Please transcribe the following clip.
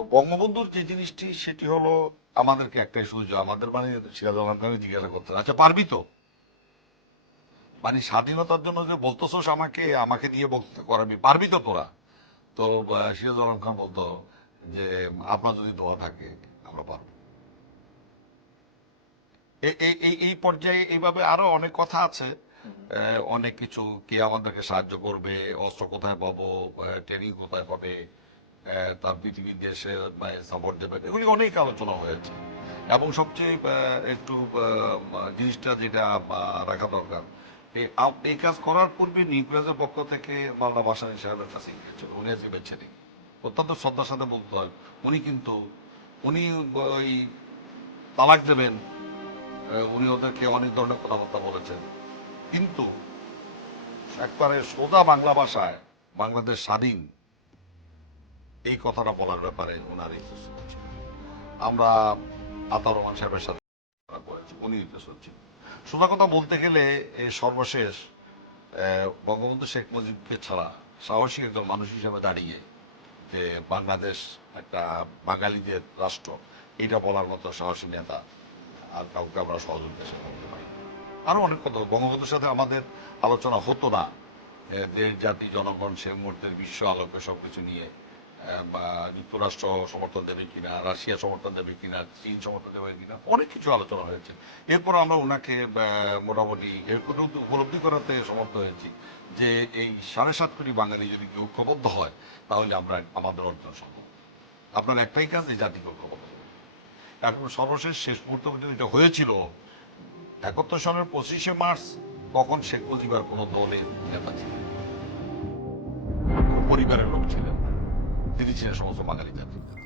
তো বঙ্গবন্ধুর যে জিনিসটি সেটি হলো আমাদেরকে একটাই সুযোগ, আমাদের মানে সিরাজ আলম খানকে জিজ্ঞাসা করতেন, আচ্ছা পারবি তো, মানে স্বাধীনতার জন্য যে বলতেছস আমাকে আমাকে দিয়ে বক্তৃতা করাবি, পারবি তো তোরা? তো সিরাজ আলম খান বলতো যে আপনার যদি দোয়া থাকে আমরা পারবো। এই পর্যায়ে এইভাবে আরো অনেক কথা আছে। অনেক কিছু, কে আমাদেরকে সাহায্য করবে, অস্ত্র কোথায় পাবো, ট্রেনিং কোথায় পাবে, তার পৃথিবীর দেশে সাপোর্ট দেবে, এগুলি অনেক আলোচনা হয়েছে। এবং সবচেয়ে একটু জিনিসটা যেটা রাখা দরকার, এই কাজ করার পূর্বে নিউক্লিয়াসের পক্ষ থেকে মাওলানা ভাসানী সাহেবের কাছে গিয়েছিল, উনি আজকে বেঁচে নেই। অত্যন্ত শ্রদ্ধার সাথে বলতে হয়, উনি কিন্তু উনি ওই তালাক দেবেন, উনি ওদেরকে অনেক ধরনের কথাবার্তা বলেছেন, কিন্তু একবারে সোজা বাংলা ভাষায় বাংলাদেশ স্বাধীন এই কথাটা বলার ব্যাপারে ওনার ইন্টারেস্ট ছিল। আমরা আতাউর রহমান সাহেবের সাথে করেছি, উনি ইন্টারেস্ট ছিল। সোজা কথা বলতে গেলে এই সর্বশেষ বঙ্গবন্ধু শেখ মুজিবকে ছাড়া সাহসী একজন মানুষ হিসেবে দাঁড়িয়ে যে বাংলাদেশ একটা বাঙালিদের রাষ্ট্র, এটা বলার মতো সাহসী নেতা আর কাউকে আমরা সহযোগিতা সে করতে পারি। আরো অনেক কথা, বঙ্গবন্ধুর সাথে আমাদের আলোচনা হতো না দেশ জাতি জনগণ সে মুহূর্তের বিশ্ব আলোকে সবকিছু নিয়ে, বা যুক্তরাষ্ট্র সমর্থন দেবে কিনা, রাশিয়া সমর্থন দেবে কিনা, চীন সমর্থন দেবে কিনা, অনেক কিছু আলোচনা হয়েছে। এরপর আমরা ওনাকে মোটামুটি এর পর্যন্ত উপলব্ধি করাতে সমর্থ হয়েছি যে এই 7.5 কোটি বাঙালি যদি ঐক্যবদ্ধ হয় তাহলে আমরা আমাদের অর্জন সম্ভব। আপনার একটাই কাজ, এই জাতিকে ঐক্যবদ্ধ করা। এখন সর্বশেষ শেষ মুহূর্তে পর্যন্ত এটা হয়েছিল 71 সনের 25শে মার্চ, তখন শেখ মুজিবার কোনো দলের নেতা ছিলেন না, কোনো পরিবারের লোক ছিলেন না, তিনি ছিলেন সমস্ত বাঙালি জাতির নেতা।